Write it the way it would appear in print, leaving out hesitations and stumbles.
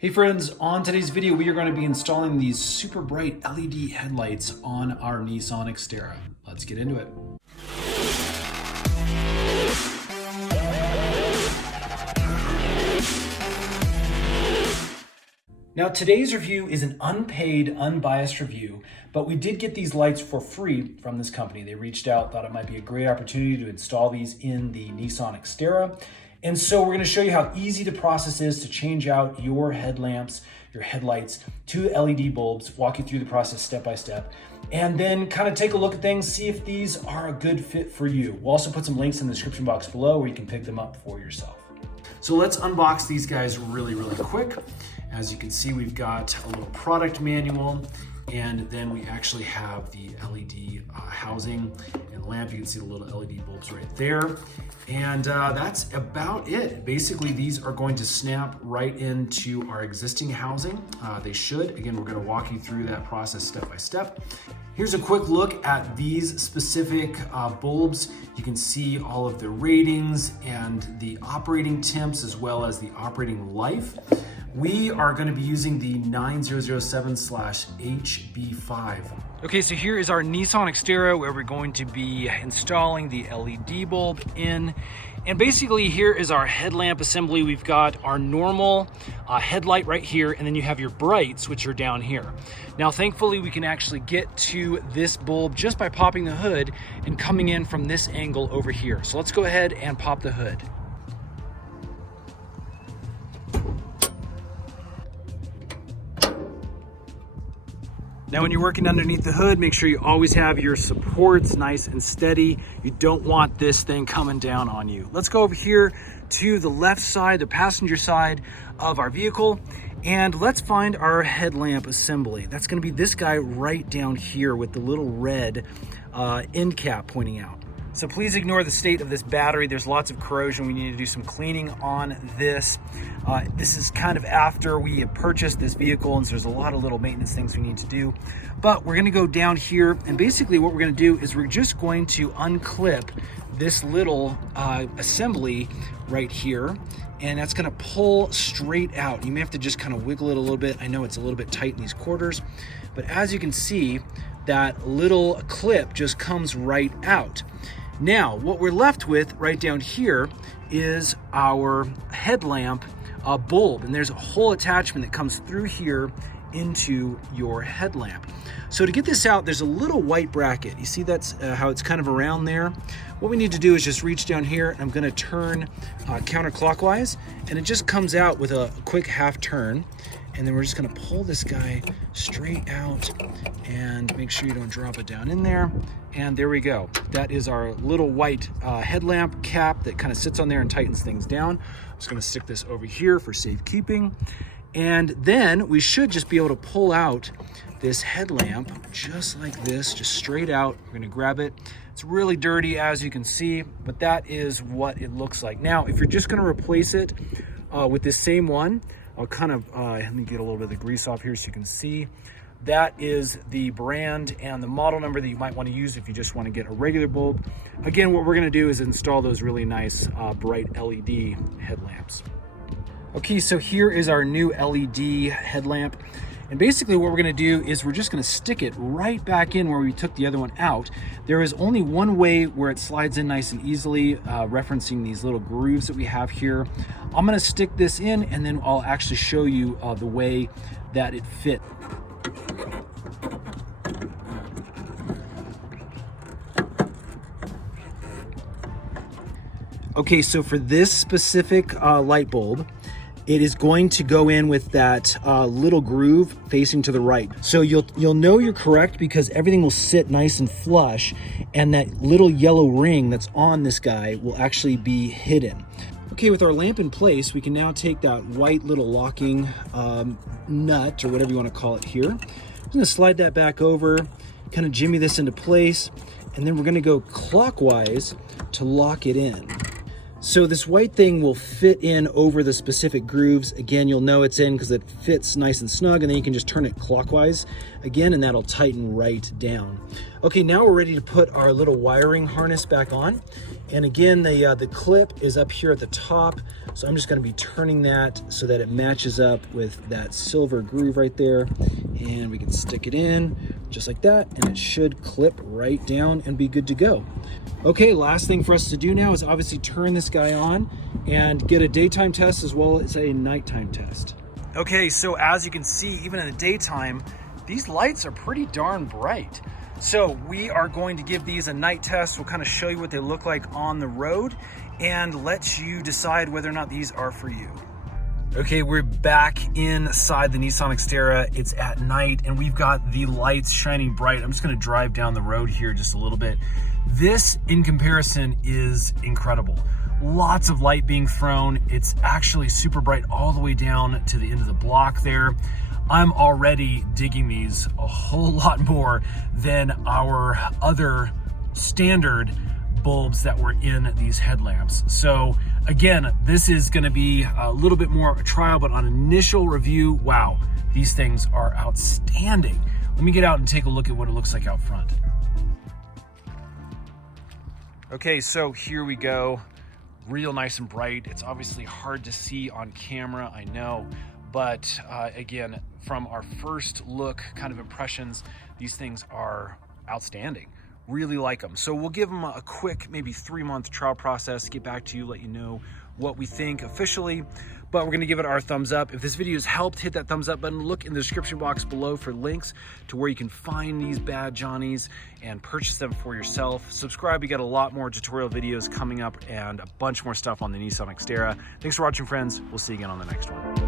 Hey friends, on today's video we are going to be installing these super bright LED headlights on our Nissan Xterra. Let's get into it. Now today's review is an unpaid, unbiased review, but we did get these lights for free from this company. They reached out, thought it might be a great opportunity to install these in the Nissan Xterra. And so we're going to show you how easy the process is to change out your headlamps, your headlights to LED bulbs, walk you through the process step by step, and then kind of take a look at things, see if these are a good fit for you. We'll also put some links in the description box below where you can pick them up for yourself. So let's unbox these guys really quick. As you can see, we've got a little product manual, and then we actually have the LED housing and lamp. You can see the little LED bulbs right there. And that's about it. Basically, these are going to snap right into our existing housing. They should. Again, we're going to walk you through that process step by step. Here's a quick look at these specific bulbs. You can see all of the ratings and the operating temps as well as the operating life. We are going to be using the 9007/HB5. Okay, so here is our Nissan Xterra where we're going to be installing the LED bulb in. And basically here is our headlamp assembly. We've got our normal headlight right here, and then you have your brights, which are down here. Now, thankfully, we can actually get to this bulb just by popping the hood and coming in from this angle over here. So let's go ahead and pop the hood. Now, when you're working underneath the hood, make sure you always have your supports nice and steady. You don't want this thing coming down on you. Let's go over here to the left side, the passenger side of our vehicle, and let's find our headlamp assembly. That's gonna be this guy right down here with the little red end cap pointing out. So please ignore the state of this battery. There's lots of corrosion. We need to do some cleaning on this. This is kind of after we have purchased this vehicle, and so there's a lot of little maintenance things we need to do. But we're gonna go down here, and basically what we're gonna do is we're just going to unclip this little assembly right here, and that's gonna pull straight out. You may have to just kind of wiggle it a little bit. I know it's a little bit tight in these quarters, but as you can see, that little clip just comes right out. Now, what we're left with right down here is our headlamp bulb, and there's a whole attachment that comes through here into your headlamp. So to get this out, there's a little white bracket. You see that's how it's kind of around there? What we need to do is just reach down here, and I'm gonna turn counterclockwise, and it just comes out with a quick half turn. And then we're just gonna pull this guy straight out and make sure you don't drop it down in there. And there we go. That is our little white headlamp cap that kind of sits on there and tightens things down. I'm just gonna stick this over here for safekeeping. And then we should just be able to pull out this headlamp just like this, just straight out. We're gonna grab it. It's really dirty, as you can see, but that is what it looks like. Now, if you're just gonna replace it with this same one, I'll kind of, let me get a little bit of the grease off here so you can see. That is the brand and the model number that you might want to use if you just want to get a regular bulb. Again, what we're going to do is install those really nice bright LED headlamps. Okay, so here is our new LED headlamp. And basically what we're gonna do is we're just gonna stick it right back in where we took the other one out. There is only one way where it slides in nice and easily, referencing these little grooves that we have here. I'm gonna stick this in, and then I'll actually show you the way that it fit. Okay, so for this specific light bulb, it is going to go in with that little groove facing to the right. So you'll know you're correct because everything will sit nice and flush, and that little yellow ring that's on this guy will actually be hidden. Okay, with our lamp in place, we can now take that white little locking nut, or whatever you want to call it here. I'm gonna slide that back over, kind of jimmy this into place, and then we're gonna go clockwise to lock it in. So this white thing will fit in over the specific grooves. Again, you'll know it's in because it fits nice and snug, and then you can just turn it clockwise again, and that'll tighten right down. Okay, now we're ready to put our little wiring harness back on. And again, the clip is up here at the top. So I'm just gonna be turning that so that it matches up with that silver groove right there. And we can stick it in just like that, and it should clip right down and be good to go. Okay, last thing for us to do now is obviously turn this guy on and get a daytime test as well as a nighttime test. Okay, so as you can see, even in the daytime, these lights are pretty darn bright. So we are going to give these a night test. We'll kind of show you what they look like on the road and let you decide whether or not these are for you. Okay, we're back inside the Nissan Xterra. It's at night and we've got the lights shining bright. I'm just gonna drive down the road here just a little bit. This, in comparison, is incredible. Lots of light being thrown. It's actually super bright all the way down to the end of the block there. I'm already digging these a whole lot more than our other standard bulbs that were in these headlamps. So again, this is gonna be a little bit more of a trial, but on initial review, wow, these things are outstanding. Let me get out and take a look at what it looks like out front. Okay, so here we go. Real nice and bright. It's obviously hard to see on camera, I know, but again, from our first look kind of impressions, these things are outstanding. Really like them. So we'll give them a quick, maybe 3-month trial process, get back to you, let you know what we think officially, but we're gonna give it our thumbs up. If this video has helped, hit that thumbs up button. Look in the description box below for links to where you can find these bad Johnnies and purchase them for yourself. Subscribe, we got a lot more tutorial videos coming up and a bunch more stuff on the Nissan Xterra. Thanks for watching, friends. We'll see you again on the next one.